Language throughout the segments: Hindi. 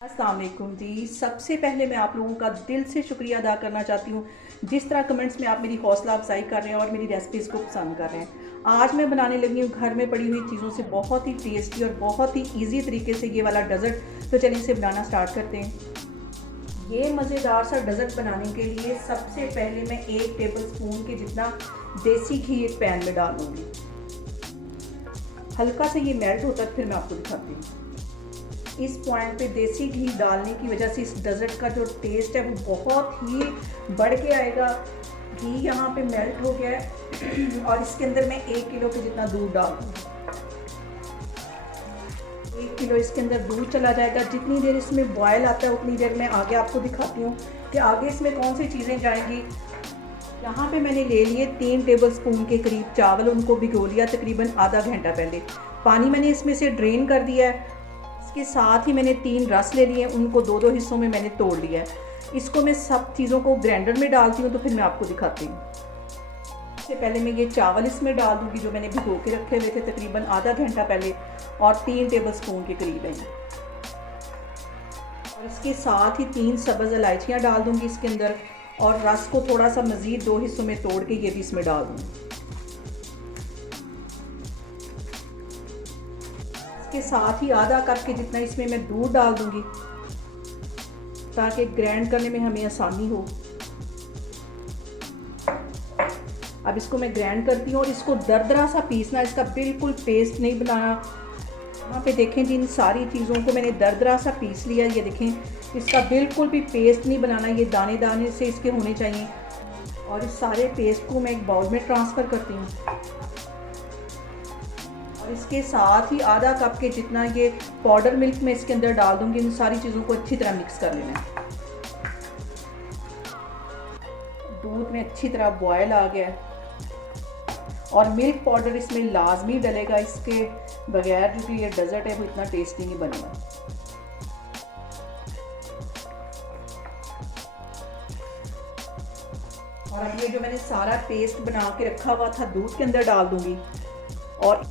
अस्सलाम वालेकुम जी। सबसे पहले मैं आप लोगों का दिल से शुक्रिया अदा करना चाहती हूँ जिस तरह कमेंट्स में आप मेरी हौसला अफजाई कर रहे हैं और मेरी रेसिपीज़ को पसंद कर रहे हैं। आज मैं बनाने लगी हूँ घर में पड़ी हुई चीज़ों से बहुत ही टेस्टी और बहुत ही ईजी तरीके से ये वाला डेज़र्ट। तो चलिए इसे बनाना स्टार्ट करते हैं। ये मज़ेदार सा डेज़र्ट बनाने के लिए सबसे पहले मैं 1 टेबल स्पून के जितना देसी घी एक पैन में डाल दूँगी। हल्का से ये मेल्ट होता है फिर मैं आपको दिखाती हूँ। इस पॉइंट पे देसी घी डालने की वजह से इस डेज़र्ट का जो टेस्ट है वो बहुत ही बढ़ के आएगा। घी यहाँ पे मेल्ट हो गया है और इसके अंदर मैं 1 किलो के जितना दूध डाल दूँगी। 1 किलो इसके अंदर दूध चला जाएगा। जितनी देर इसमें बॉयल आता है उतनी देर मैं आगे आपको दिखाती हूँ कि आगे इसमें कौन सी चीज़ें जाएंगी। यहाँ पे मैंने ले लिए 3 टेबल स्पून के करीब चावल, उनको भिगो लिया तकरीबन आधा घंटा पहले। पानी मैंने इसमें से ड्रेन कर दिया है। इसके साथ ही मैंने 3 रस ले लिए, उनको 2-2 हिस्सों में मैंने तोड़ लिया है। इसको मैं सब चीज़ों को ग्राइंडर में डालती हूँ तो फिर मैं आपको दिखाती हूँ। इससे पहले मैं ये चावल इसमें डाल दूँगी जो मैंने भिगो के रखे हुए थे तकरीबन आधा घंटा पहले, और 3 टेबल स्पून के करीब है। और इसके साथ ही 3 सब्ज़ इलायचियाँ डाल दूँगी इसके अंदर, और रस को थोड़ा सा मज़ीद 2 हिस्सों में तोड़ के ये भी इसमें डाल दूँगी। के साथ ही आधा कप के जितना इसमें मैं दूध डाल दूंगी ताकि ग्राइंड करने में हमें आसानी हो। अब इसको मैं ग्राइंड करती हूँ और इसको दरदरा सा पीसना, इसका बिल्कुल पेस्ट नहीं बनाना। यहाँ पे देखें जी, इन सारी चीज़ों को मैंने दरदरा सा पीस लिया। ये देखें, इसका बिल्कुल भी पेस्ट नहीं बनाना, ये दाने दाने से इसके होने चाहिए। और इस सारे पेस्ट को मैं एक बाउल में ट्रांसफ़र करती हूँ। इसके साथ ही आधा कप के जितना ये पाउडर मिल्क मैं इसके अंदर डाल दूंगी। इन सारी चीज़ों को अच्छी तरह मिक्स कर लेना है। दूध में अच्छी तरह बॉयल आ गया है और मिल्क पाउडर इसमें लाजमी डलेगा, इसके बगैर जो कि ये डेज़र्ट है वो इतना टेस्टी नहीं बनेगा। और अब ये जो मैंने सारा पेस्ट बना के रखा हुआ था दूध के अंदर डाल दूंगी। और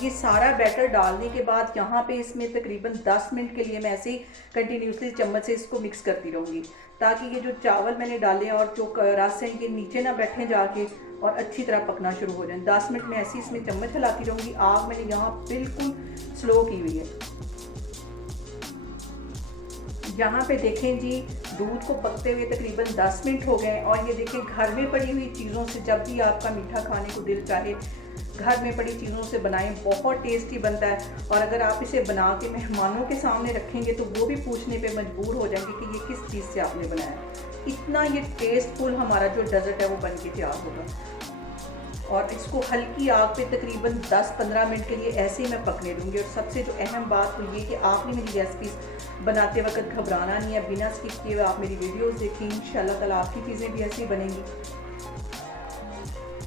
ये सारा बैटर डालने के बाद यहाँ पे इसमें तकरीबन 10 मिनट के लिए मैं ऐसे ही कंटिन्यूसली चम्मच से इसको मिक्स करती रहूँगी ताकि ये जो चावल मैंने डाले और जो रस है ये नीचे ना बैठे जाके और अच्छी तरह पकना शुरू हो जाए। 10 मिनट में ऐसे ही इसमें चम्मच हिलाती रहूँगी। आग मैंने यहाँ बिल्कुल स्लो की हुई है। यहाँ पे देखें जी, दूध को पकते हुए तकरीबन 10 मिनट हो गए और ये देखें, घर में पड़ी हुई चीज़ों से जब भी आपका मीठा खाने को दिल चाहे घर में पड़ी चीज़ों से बनाएं, बहुत टेस्टी बनता है। और अगर आप इसे बना के मेहमानों के सामने रखेंगे तो वो भी पूछने पे मजबूर हो जाएंगे कि ये किस चीज़ से आपने बनाया। इतना ये टेस्टफुल हमारा जो डेज़र्ट है वो बन के तैयार होगा। और इसको हल्की आग पे तकरीबन 10-15 मिनट के लिए ऐसे ही मैं पकने दूँगी। और सबसे जो अहम बात वो ये कि आपने मेरी रेसिपीज़ बनाते वक्त घबराना नहीं है, बिना स्किप किए हुए आप मेरी वीडियोज़ देखें। इंशाल्लाह ताला आपकी चीज़ें भी ऐसी बनेंगी।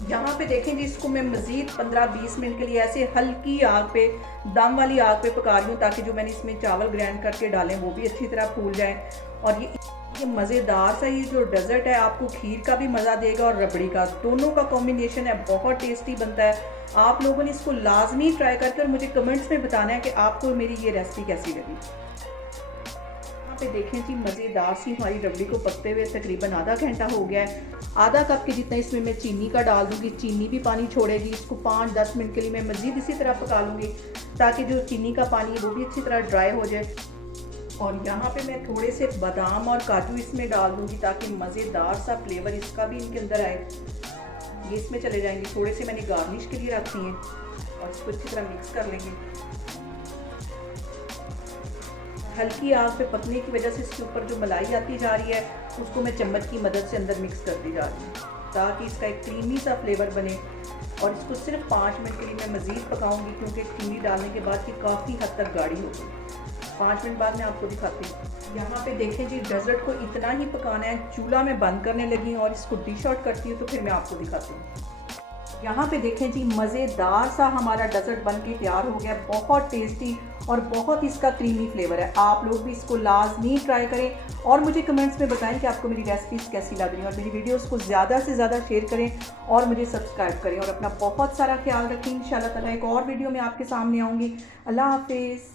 यहाँ पे देखें जी, इसको मैं मज़ीद 15-20 मिनट के लिए ऐसे हल्की आग पे, दम वाली आग पे पका रही हूँ ताकि जो मैंने इसमें चावल ग्राइंड करके डालें वो भी अच्छी तरह फूल जाएं। और ये मज़ेदार सा ये जो डेज़र्ट है आपको खीर का भी मज़ा देगा और रबड़ी का, दोनों का कॉम्बिनेशन है, बहुत टेस्टी बनता है। आप लोगों ने इसको लाजमी ट्राई करके और मुझे कमेंट्स में बताना है कि आपको मेरी ये रेसिपी कैसी लगी। पे देखें जी, मज़ेदार सी हमारी रबड़ी को पकते हुए तकरीबन आधा घंटा हो गया है। आधा कप के जितना इसमें मैं चीनी का डाल दूंगी। चीनी भी पानी छोड़ेगी। इसको 5-10 मिनट के लिए मैं मज़ीद इसी तरह पका लूँगी ताकि जो चीनी का पानी है वो भी अच्छी तरह ड्राई हो जाए। और यहाँ पे मैं थोड़े से बादाम और काजू इसमें डाल दूँगी ताकि मज़ेदार सा फ्लेवर इसका भी इनके अंदर आए। ये इसमें चले जाएंगे। थोड़े से मैंने गार्निश के लिए रखी हैं और इसको अच्छी तरह मिक्स कर लेंगे। हल्की आग पे पकने की वजह से इसके ऊपर जो मलाई आती जा रही है उसको मैं चम्मच की मदद से अंदर मिक्स करती जा रही हूँ ताकि इसका एक क्रीमी सा फ्लेवर बने। और इसको सिर्फ 5 मिनट के लिए मैं मज़ीद पकाऊंगी क्योंकि चीनी डालने के बाद ये काफ़ी हद तक गाढ़ी हो गई। 5 मिनट बाद मैं आपको दिखाती हूँ। यहाँ पे देखें जी, डेज़र्ट को इतना ही पकाना है। चूल्हा मैं बंद करने लगी और इसको डिश आउट करती हूँ तो फिर मैं आपको दिखाती हूँ। यहाँ पे देखें जी, मज़ेदार सा हमारा डेज़र्ट बन के तैयार हो गया। बहुत टेस्टी और बहुत इसका क्रीमी फ्लेवर है। आप लोग भी इसको लाजमी ट्राई करें और मुझे कमेंट्स में बताएं कि आपको मेरी रेसिपीज़ कैसी लग रही हैं। और मेरी वीडियोस को ज़्यादा से ज़्यादा शेयर करें और मुझे सब्सक्राइब करें। और अपना बहुत सारा ख्याल रखें। इंशाल्लाह ताला एक और वीडियो में आपके सामने आऊँगी। अल्लाह हाफिज़।